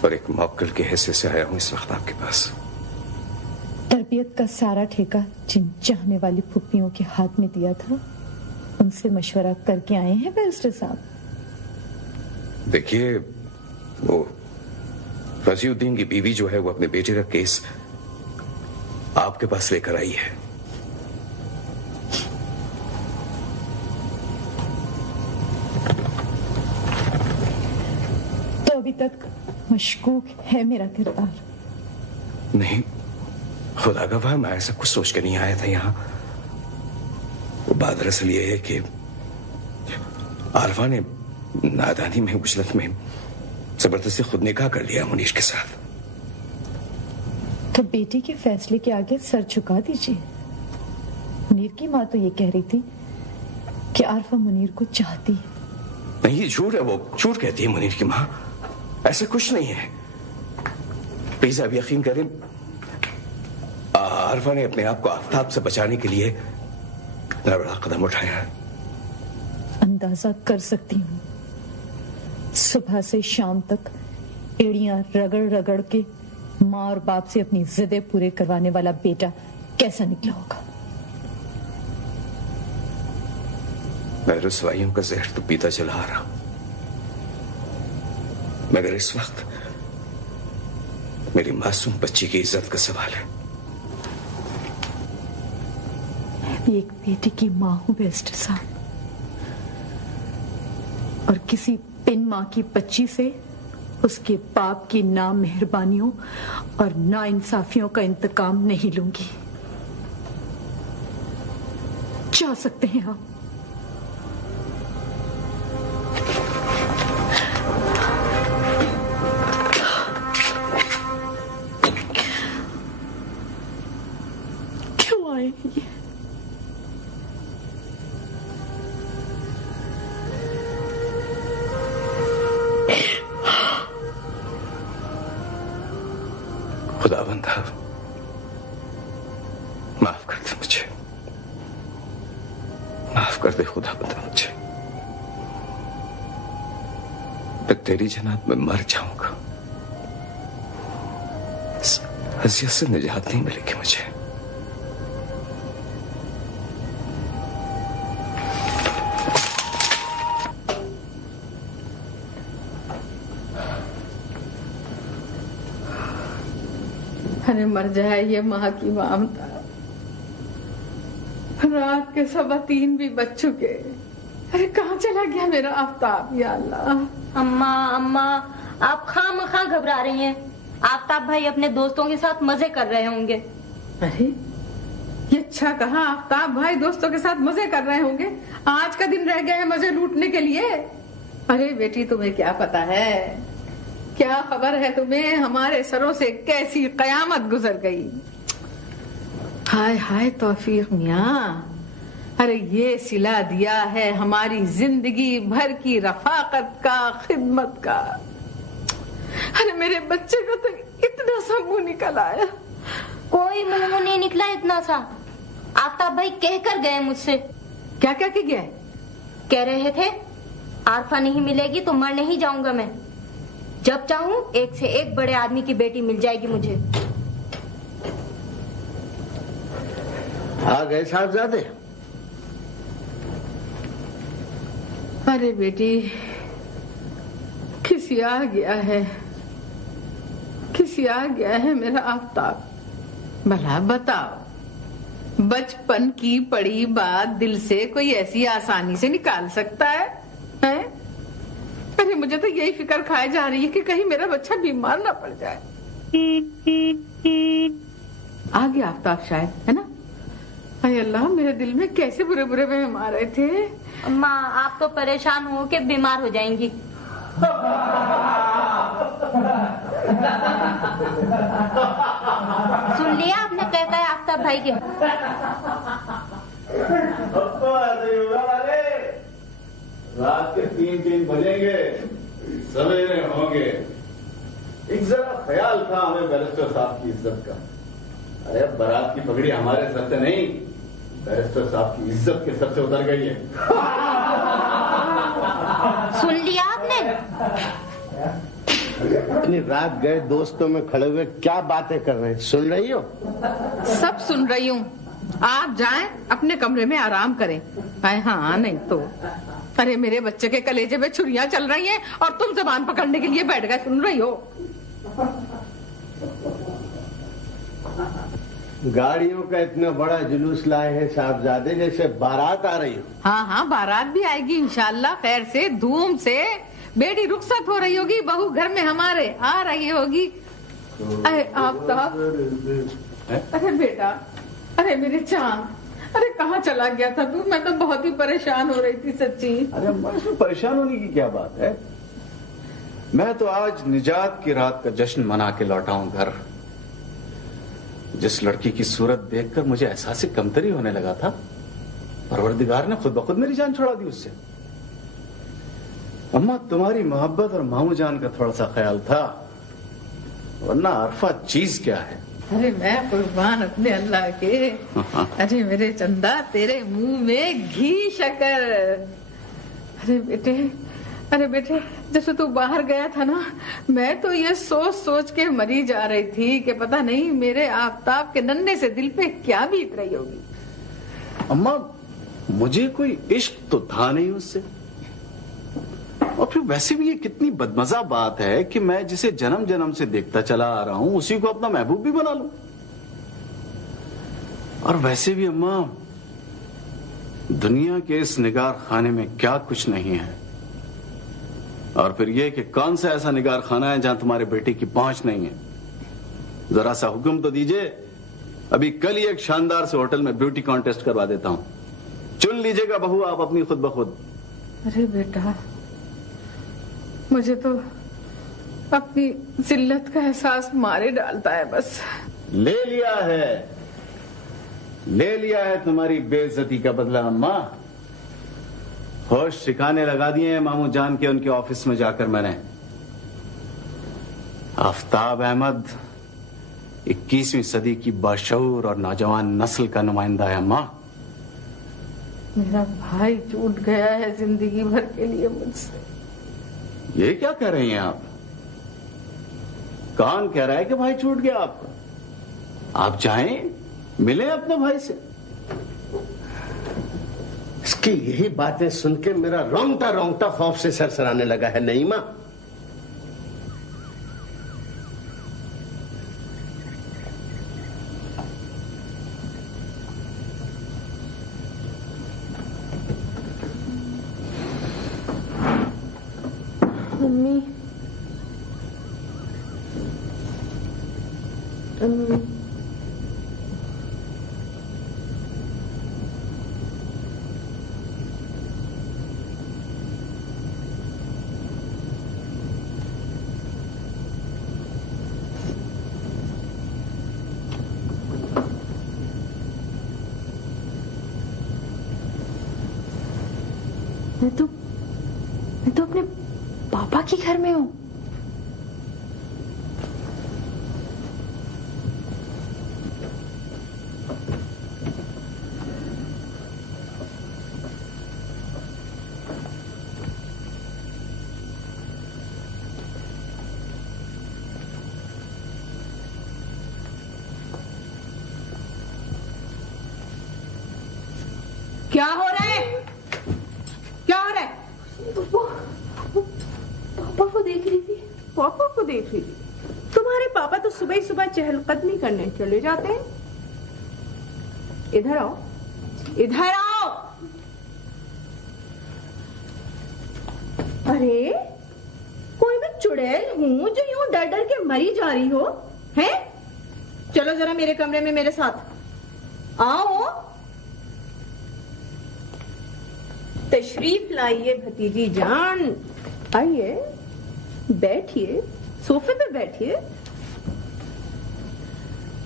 और एक मौक्किल की हैसियत से आया हूं इस वक्त आपके पास। तरबियत का सारा ठेका जिन चाहने वाली फुप्पियों के हाथ में दिया था, उनसे मशवरा करके आए हैं बैरिस्टर साहब। देखिए, वो रजीउद्दीन की बीवी जो है वो अपने बेटे का केस आपके पास लेकर आई है। तो अभी तक मशकूक है मेरा किरदार? नहीं, खुदा गवाह, मैं ऐसा कुछ सोच के नहीं आया था यहाँ। वो बात दरअसल ये है कि आरफा ने नादानी में, उजलत में जबरदस्ती खुद निकाह कर लिया मुनीर के साथ। तो बेटी के फैसले के आगे सर झुका दीजिए। मुनीर की माँ तो ये कह रही थी कि आरफा मुनीर को चाहती है। नहीं, ये झूठ है, वो झूठ कहती है मुनीर की माँ। ऐसा कुछ नहीं है। प्लीज आप यकीन करें, आरफा ने अपने आप को आफताब से बचाने के लिए इतना बड़ा कदम उठाया। अंदाजा कर सकती हूँ, सुबह से शाम तक एड़ियां रगड़ रगड़ के माँ और बाप से अपनी जिदें पूरे करवाने वाला बेटा कैसा निकला होगा। मैं रुसवाइयों का जहर तो पीता चला आ रहा हूं, मगर इस वक्त मेरी मासूम बच्ची की इज्जत का सवाल है। मैं भी एक बेटी की मां हूं बैरिस्टर साहब, और किसी पिन मां की बच्ची से उसके बाप की ना मेहरबानियों और ना इंसाफियों का इंतकाम नहीं लूंगी। जा सकते हैं आप। क्यों आए ये? खुदावंद माफ कर दे मुझे, माफ कर दे खुदावंद मुझे। मैं तेरी जनाब में मर जाऊंगा, इस अज़ियत से निजात नहीं मिलेगी मुझे। अरे मर जाए ये माँ की ममता। रात के 3:15 भी बज चुके। अरे कहाँ चला गया मेरा आफ्ताब, या अल्लाह। अम्मा अम्मा आप खामखा घबरा रही हैं। आफ्ताब भाई अपने दोस्तों के साथ मजे कर रहे होंगे। अरे ये अच्छा कहा, आफ्ताब भाई दोस्तों के साथ मजे कर रहे होंगे। आज का दिन रह गया है मजे लूटने के लिए। अरे बेटी तुम्हें क्या पता है, क्या खबर है तुम्हें हमारे सरों से कैसी कयामत गुजर गई। हाय हाय तौफीक मियाँ, अरे ये सिला दिया है हमारी जिंदगी भर की रफाकत का, खिदमत का। अरे मेरे बच्चे का तो इतना सा मुंह निकल आया। कोई मुंह नहीं निकला इतना सा। आफ्ताब भाई कह कर गए मुझसे। क्या क्या कह गया? कह रहे थे आरफा नहीं मिलेगी तो मर नहीं जाऊंगा मैं। जब चाहूं एक से एक बड़े आदमी की बेटी मिल जाएगी मुझे। आ गए साहबजादे? अरे बेटी खिसिया गया है, खिसिया गया है मेरा आफ्ताब। भला बताओ, बचपन की पड़ी बात दिल से कोई ऐसी आसानी से निकाल सकता है, हैं? अरे मुझे तो यही फिक्र खाए जा रही है कि कहीं मेरा बच्चा बीमार ना पड़ जाए। आ गया आफ्ताब शायद, है ना? अरे अल्लाह, मेरे दिल में कैसे बुरे बुरे वहम आ रहे थे। अम्मा आप तो परेशान हो के बीमार हो जाएंगी। सुन लिया आपने कहता है आफ्ताब भाई के। रात के 3 बजेंगे, सवेरे होंगे। एक जरा ख्याल था हमें बैरिस्टर साहब की इज्जत का। अरे बारात की पगड़ी हमारे सर से नहीं, बैरिस्टर साहब की इज्जत के सर से उतर गई है। सुन लिया आपने? इतनी रात गए दोस्तों में खड़े हुए क्या बातें कर रहे हैं, सुन रही हो? सब सुन रही हूँ। आप जाएं अपने कमरे में आराम करें। हाँ नहीं तो। अरे मेरे बच्चे के कलेजे में छुरियां चल रही हैं और तुम जबान पकड़ने के लिए बैठ गए, सुन रही हो? गाड़ियों का इतना बड़ा जुलूस लाए हैं साहबजादे, जैसे बारात आ रही हो। हाँ हाँ बारात भी आएगी इंशाल्लाह, खैर से धूम से। बेटी रुखसत हो रही होगी, बहू घर में हमारे आ रही होगी। अरे आफ्ताब, अरे बेटा, अरे मेरे चांद, अरे कहाँ चला गया था तू? मैं तो बहुत ही परेशान हो रही थी सच्ची। अरे अम्मा, इसमें परेशान होने की क्या बात है? मैं तो आज निजात की रात का जश्न मना के लौटा हूं घर। जिस लड़की की सूरत देखकर मुझे एहसास कमतरी होने लगा था, परवरदिगार ने खुद ब खुद मेरी जान छुड़ा दी उससे। अम्मा, तुम्हारी मोहब्बत और मामू जान का थोड़ा सा ख्याल था, वरना अरफा चीज क्या है। अरे मैं कुर्बान अपने अल्लाह के। अरे मेरे चंदा, तेरे मुंह में घी शकर। अरे बेटे, अरे बेटे, जैसे तू बाहर गया था ना, मैं तो ये सोच सोच के मरी जा रही थी कि पता नहीं मेरे आफ्ताब के नन्हे से दिल पे क्या बीत रही होगी। अम्मा, मुझे कोई इश्क तो था नहीं उससे। और फिर वैसे भी ये कितनी बदमजा बात है कि मैं जिसे जन्म जन्म से देखता चला आ रहा हूं उसी को अपना महबूब भी बना लूं। और वैसे भी अम्मा, दुनिया के इस निगार खाने में क्या कुछ नहीं है। और फिर यह कि कौन सा ऐसा निगार खाना है जहां तुम्हारे बेटे की पहुंच नहीं है। जरा सा हुक्म तो दीजिए, अभी कल ही एक शानदार से होटल में ब्यूटी कॉन्टेस्ट करवा देता हूं। चुन लीजिएगा बहू आप अपनी खुद ब खुद। अरे बेटा, मुझे तो अपनी जिल्लत का एहसास मारे डालता है बस। ले लिया है तुम्हारी बेइज्जती का बदला अम्मा। होश ठिकाने लगा दिए हैं मामू जान के उनके ऑफिस में जाकर मैंने। आफ्ताब अहमद 21वीं सदी की बाशऊर और नौजवान नस्ल का नुमाइंदा है अम्मा। मेरा भाई छूट गया है जिंदगी भर के लिए मुझसे। ये क्या कह रही हैं आप? कौन कह रहा है कि भाई छूट गया आपका? आप जाएं, मिलें अपने भाई से। इसकी यही बातें सुन के मेरा रोंगटा खौफ से सरसराने लगा है नईमा। मम्मी, मैं तो अपने पापा के घर में हूं। क्या हो रहा है? क्या हो रहा है? पापा को देख रही थी। पापा को देख रही थी? तुम्हारे पापा तो सुबह ही सुबह चहलकदमी करने चले जाते हैं। इधर आओ, इधर आओ। अरे कोई मैं चुड़ैल हूं जो यूं डर डर के मरी जा रही हो? हैं? चलो जरा मेरे कमरे में मेरे साथ आओ। तशरीफ लाइए भतीजी जान, आइए, बैठिए, सोफे पे बैठिए।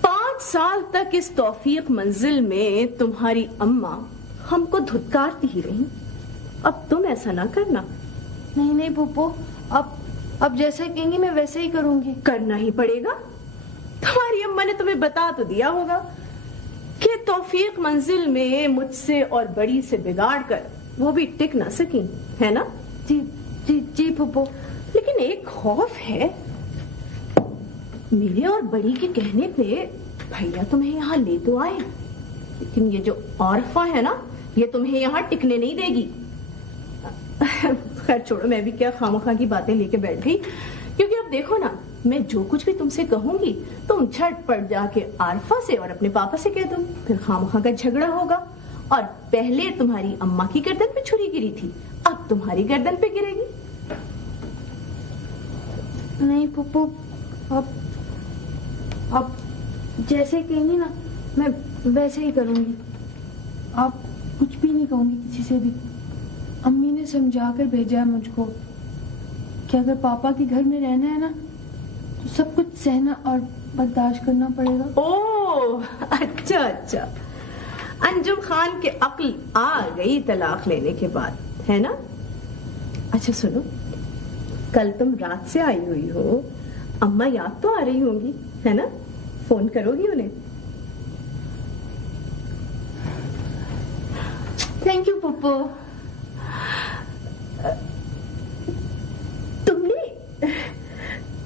5 साल तक इस तौफीक मंजिल में तुम्हारी अम्मा हमको धुतकारती ही रही। अब तुम ऐसा ना करना। नहीं नहीं पुप्पो, अब जैसे कहेंगी मैं वैसे ही करूंगी। करना ही पड़ेगा। तुम्हारी अम्मा ने तुम्हें बता तो दिया होगा कि तौफीक मंजिल में मुझसे और बड़ी से बिगाड़ कर वो भी टिक ना सकी, है ना? जी जी जी पुप्पो। लेकिन एक खौफ है, मेरे और बड़ी के कहने पे भैया तुम्हें यहाँ ले तो आए, लेकिन ये जो आरफा है ना, ये तुम्हें यहाँ टिकने नहीं देगी। खैर छोड़ो, मैं भी क्या खामखा की बातें लेके बैठ गई। क्योंकि अब देखो ना, मैं जो कुछ भी तुमसे कहूंगी तुम झटपट जाके आरफा से और अपने पापा से कह दो, फिर खामखा का झगड़ा होगा। और पहले तुम्हारी अम्मा की गर्दन पे छुरी गिरी थी, अब तुम्हारी गर्दन पे गिरेगी। नहीं पुप्पो, अब जैसे कहेंगी ना मैं वैसे ही करूंगी। आप कुछ भी नहीं कहूंगी किसी से भी। अम्मी ने समझा कर भेजा है मुझको कि अगर पापा के घर में रहना है ना तो सब कुछ सहना और बर्दाश्त करना पड़ेगा। ओह अच्छा अच्छा, अंजुम खान के अक्ल आ गई तलाक लेने के बाद, है ना? अच्छा सुनो, कल तुम रात से आई हुई हो, अम्मा याद तो आ रही होंगी, है ना? फोन करोगी उन्हें? Thank you पुप्पो।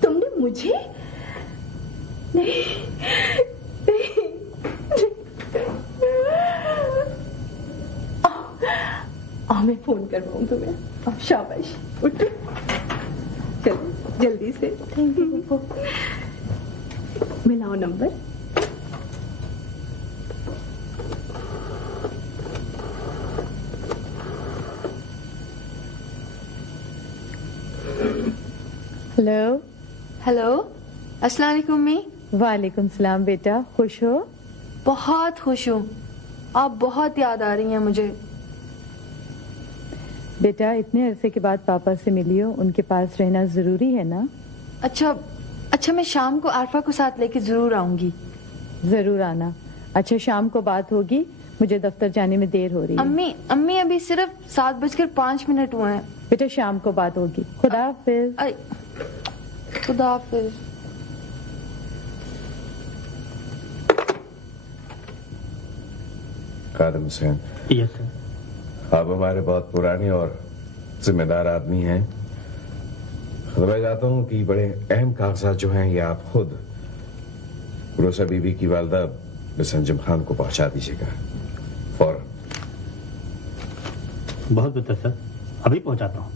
तुमने मुझे नहीं, नहीं, मैं फोन करवाऊँ तुम्हें। अब शाबाश, उठो चलो जल्दी से। Thank you. मिलाओ नंबर। हेलो। हेलो, अस्सलाम वालेकुम मी। वालेकुम सलाम बेटा, खुश हो? बहुत खुश हूँ, आप बहुत याद आ रही हैं मुझे। बेटा इतने अरसे के बाद पापा से मिली हो, उनके पास रहना जरूरी है ना? अच्छा मैं शाम को आरफा को साथ लेके जरूर आऊंगी। जरूर आना। अच्छा शाम को बात होगी, मुझे दफ्तर जाने में देर हो रही है। अम्मी अभी सिर्फ 7:05 हुए हैं। बेटा शाम को बात होगी। खुदा हाफिज। खुदा हाफिज। खादिम हुसैन। Yes sir. आप हमारे बहुत पुराने और जिम्मेदार आदमी हैं। तो मैं चाहता हूँ कि बड़े अहम कागजात जो हैं ये आप खुद रोसा बीबी की वालदा मिस अंजुम खान को पहुंचा दीजिएगा फौरन। बहुत बेहतर सर, अभी पहुंचाता हूँ।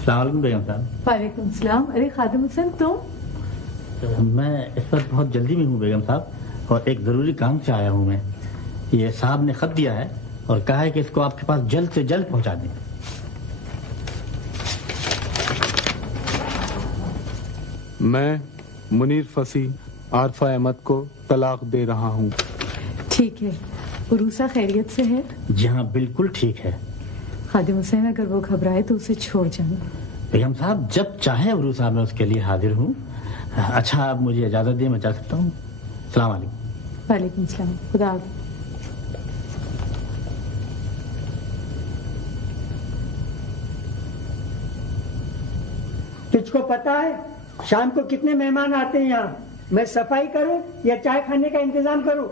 अस्सलाम बेगम साहब। वालेकुम सलाम। अरे खादिम हुसैन तुम? मैं इस वक्त बहुत जल्दी में हूँ बेगम साहब, और एक जरूरी काम से आया हूँ मैं। ये साहब ने खत दिया है और कहा है कि इसको आपके पास जल्द से जल्द पहुंचा दें। मैं मुनीर फसी आरफा अहमद को तलाक दे रहा हूँ। ठीक है। उरूसा खैरियत से है? जी हाँ बिल्कुल ठीक है। खादिम हुसैन अगर वो घबराए तो उसे छोड़ जाना। बेगम साहब जब चाहे उरू साहब मैं उसके लिए हाजिर हूँ। अच्छा आप मुझे इजाजत दें, मैं जा सकता हूँ। सलाम अलैकुम। वालेकुम सलाम। खुदा हाफिज। तुझको पता है शाम को कितने मेहमान आते हैं यहाँ? मैं सफाई करूं या चाय खाने का इंतजाम करूं?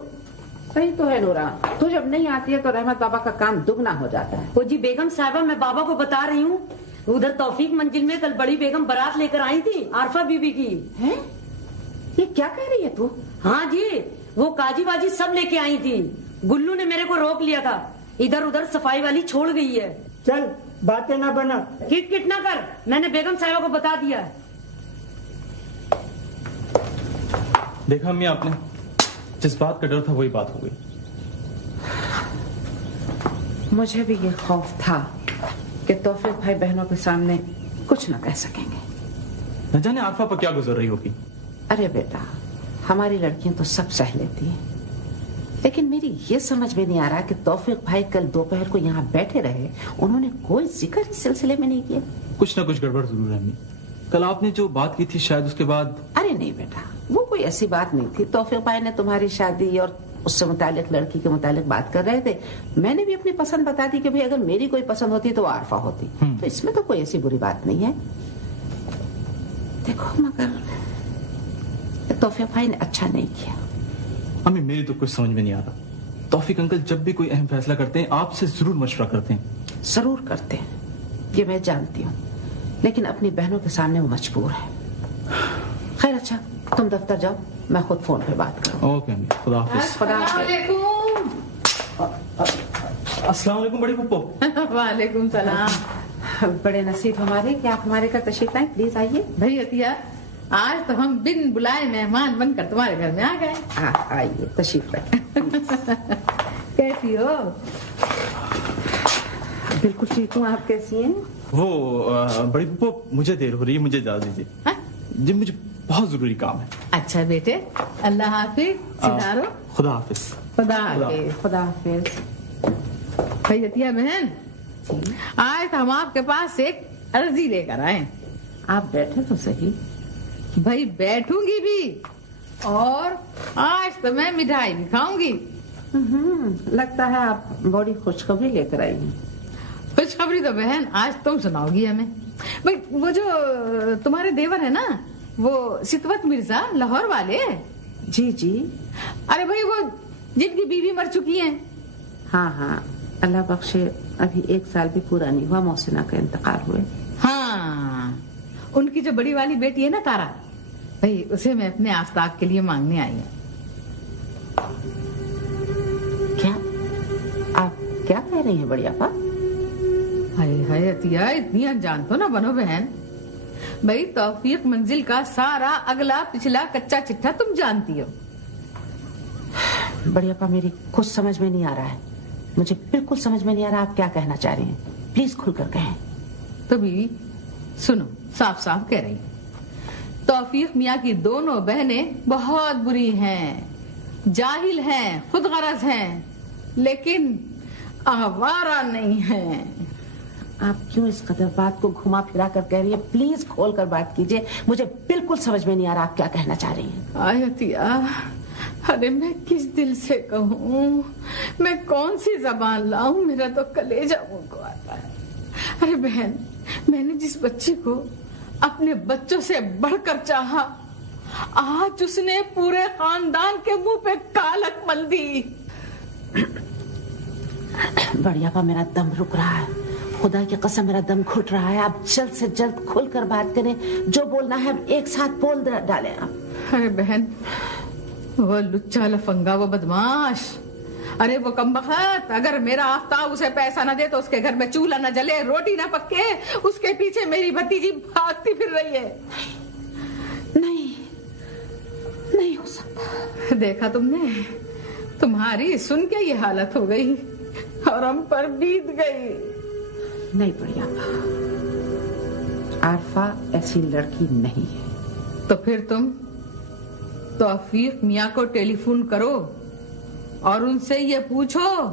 सही तो है नूरा, तू जब नहीं आती है तो रहमत बाबा का काम दुगना हो जाता है। वो जी बेगम साहिबा, मैं बाबा को बता रही हूँ, उधर तौफीक मंजिल में कल बड़ी बेगम बारात लेकर आई थी आरफा बीबी की। है? ये क्या कह रही है तू? हाँ जी, वो काजी बाजी सब लेके आई थी। गुल्लू ने मेरे को रोक लिया था, इधर उधर सफाई वाली छोड़ गई है। चल बातें ना बना, किट किट ना कर, मैंने बेगम साहिबा को बता दिया। देखा अम्मी आपने, जिस बात का डर था वही बात हो गई। मुझे भी ये खौफ था कि तौफीक भाई बहनों के सामने कुछ न कह सकेंगे। न जाने आरफा पर क्या गुजर रही होगी। अरे बेटा, हमारी लड़कियां तो सब सह लेती हैं, लेकिन मेरी ये समझ में नहीं आ रहा कि तौफीक भाई कल दोपहर को यहाँ बैठे रहे, उन्होंने कोई जिक्र इस सिलसिले में नहीं किया। कुछ ना कुछ गड़बड़ जरूर है अम्मी। कल आपने जो बात की थी शायद उसके बाद। अरे नहीं बेटा, वो कोई ऐसी बात नहीं थी। तौफीक भाई ने तुम्हारी शादी और उससे मुतालिक लड़की के मुतालिक बात कर रहे थे। मैंने भी अपनी पसंद बता दी कि भाई अगर मेरी कोई पसंद होती तो आरफा होती, तो इसमें तो कोई ऐसी बुरी बात नहीं है। देखो मगर तौफीक भाई ने अच्छा नहीं किया। अम्मी मेरी तो कुछ समझ में नहीं आ रहा। तौफीक अंकल जब भी कोई अहम फैसला करते हैं आपसे जरूर मशवरा करते हैं। जरूर करते हैं, ये मैं जानती हूँ, लेकिन अपनी बहनों के सामने वो मजबूर है। खैर अच्छा, तुम दफ्तर जाओ, मैं खुद फोन पे बात करूँ। ओके अम्मी, खुदा हाफिज। अस्सलाम वालेकुम बड़ी पप्पो। वालेकुम सलाम। बड़े नसीब हमारे कि आप हमारे घर तशरीफ लाए। प्लीज आइए। भाई अतिया, आज तो हम बिन बुलाए मेहमान बनकर तुम्हारे घर में आ गए। आइए तशरीफ रखें। कैसी हो? बिल्कुल ठीक हूँ, आप कैसी हैं? वो बड़ी पप्पो मुझे देर हो रही है, मुझे इजाजत दीजिए जी, मुझे बहुत जरूरी काम है। अच्छा बेटे, अल्लाह हाफिज। सिधारो। खुदा हाफिज। खुदा हाफिज। खुदा हाफिज। भाई अतिया बहन, आज हम आपके पास एक अर्जी लेकर आए। आप बैठे तो सही। भाई बैठूंगी भी, और आज तो मैं मिठाई भी खाऊंगी। लगता है आप बड़ी खुशखबरी लेकर आई हैं। खुशखबरी तो बहन आज तुम सुनाओगी हमें। भाई वो जो तुम्हारे देवर है ना, वो सितवत मिर्जा लाहौर वाले। जी जी। अरे भाई वो जिनकी बीवी मर चुकी है। हाँ हाँ, अल्लाह बख्शे, अभी 1 साल भी पूरा नहीं हुआ मोहसिना का इंतकाल हुए। हाँ, उनकी जो बड़ी वाली बेटी है ना तारा, भाई उसे मैं अपने आफ्ताब के लिए मांगने आई हूँ। क्या आप क्या कह रही हैं बड़ी आपा? हाय हाय अतिया, इतनी अनजान तो ना बनो बहन। भाई तौफीक मंजिल का सारा अगला पिछला कच्चा चिट्ठा तुम जानती हो। बड़ी आपा मेरी कुछ समझ में नहीं आ रहा है, मुझे बिल्कुल समझ में नहीं आ रहा आप क्या कहना चाह रही हैं। प्लीज खुलकर कहें। तो बीवी सुनो, साफ साफ कह रही हूँ, तौफीक मियाँ की दोनों बहनें बहुत बुरी हैं, जाहिल हैं, खुदगरज हैं, लेकिन आवारा नहीं हैं। आप क्यों इस कदर बात को घुमा फिरा कर कह रही है? प्लीज खोल कर बात कीजिए, मुझे बिल्कुल समझ में नहीं आ रहा आप क्या कहना चाह रही हैं। आयतिया, अरे मैं किस दिल से कहूँ, मैं कौन सी जबान लाऊं, मेरा तो कलेजा मुंह को आता है। अरे बहन, मैंने जिस बच्ची को अपने बच्चों से बढ़कर चाहा, आज उसने पूरे खानदान के मुंह पे कालक मल दी। बढ़िया पा, मेरा दम रुक रहा है, खुदा की कसम मेरा दम घुट रहा है। आप जल्द से जल्द खुलकर बात करें, जो बोलना है एक साथ बोल डालें आप। अरे बहन, वो लुच्चा लफंगा, वो बदमाश, अरे वो कमबख्त, अगर मेरा आफ्ताब उसे पैसा न दे तो उसके घर में चूल्हा न जले, रोटी न पके, उसके पीछे मेरी भतीजी भागती फिर रही है। नहीं हो सकता। देखा तुमने, तुम्हारी सुन के ये हालत हो गई और हम पर बीत गई। नहीं बढ़िया, आरफा ऐसी लड़की नहीं है। तो फिर तुम तौफीक मियाँ को टेलीफोन करो और उनसे ये पूछो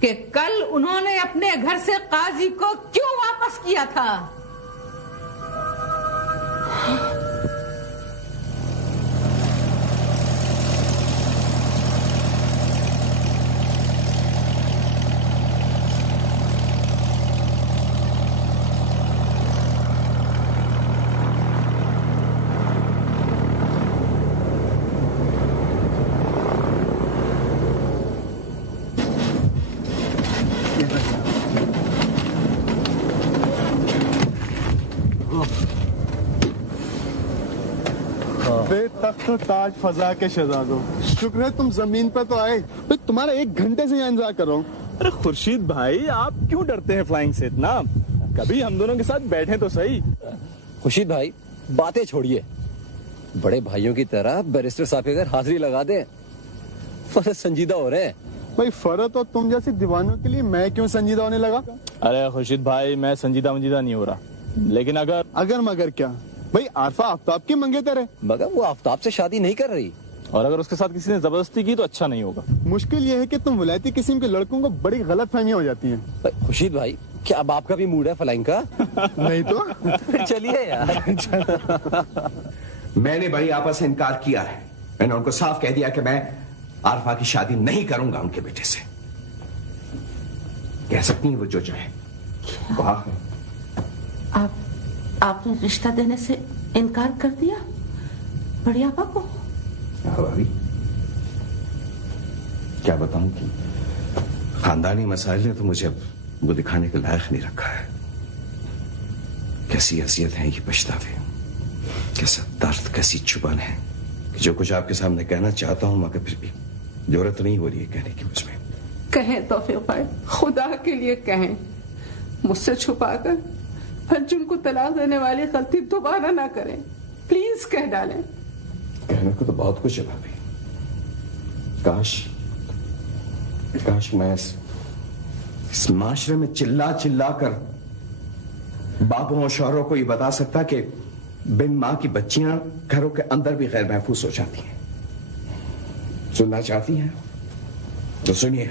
कि कल उन्होंने अपने घर से काजी को क्यों वापस किया था। तो ताज फजा के शहजादों, शुक्र है तुम जमीन पर तो आए। भाई तुम्हारा 1 घंटे से यहाँ इंतजार कर रहा हूँ। अरे खुर्शीद भाई, आप क्यों डरते हैं फ्लाइंग से इतना? कभी हम दोनों के साथ बैठे तो सही। खुर्शीद भाई, बातें छोड़िए, बड़े भाइयों की तरह बैरिस्टर साहब के घर हाजिरी लगा दे, फर्ज संजीदा हो रहे हैं। भाई फरत और तुम जैसे दीवानों के लिए मैं क्यों संजीदा होने लगा? अरे खुर्शीद भाई, मैं संजीदा नहीं हो रहा, लेकिन अगर मगर क्या भाई, आरफा आफ्ताब की मंगेतर है। मगर वो आफ्ताब से शादी नहीं कर रही, और अगर उसके साथ किसी ने जबरदस्ती की तो अच्छा नहीं होगा। मुश्किल ये है कि तुम विलायती किस्म के लड़कों को बड़ी गलत फहमियां हो जाती हैं। खुर्शीद भाई, क्या अब आपका भी मूड है फ्लाइंग का? नहीं तो फिर चलिए यार। मैंने बड़ी आपा से इनकार किया है। मैंने उनको साफ कह दिया कि मैं आरफा की शादी नहीं करूंगा उनके बेटे से। कह सकती हैं वो जो चाहे। आपने रिश्ता देने से इनकार कर दिया बड़ी आपा को? भाभी, क्या बताऊं कि खानदानी मसाइल ने तो मुझे अब वो दिखाने के लायक नहीं रखा है। कैसी हैसियत है ये पछतावे, कैसा दर्द, कैसी चुभन है कि जो कुछ आपके सामने कहना चाहता हूं मगर फिर भी जरूरत नहीं हो रही है कहने की मुझमें। कहें तौफीक भाई, खुदा के लिए कहें, मुझसे छुपाकर अर्जुन को तलाक देने वाली गलती दोबारा ना करें, प्लीज कह डालें। कहने को तो बहुत कुछ है भाभी। काश मैं इस माशरे में चिल्ला चिल्ला कर बापों और शौहरों को ये बता सकता कि बिन मां की बच्चियां घरों के अंदर भी गैर महफूज हो जाती हैं। सुनना चाहती हैं तो सुनिए।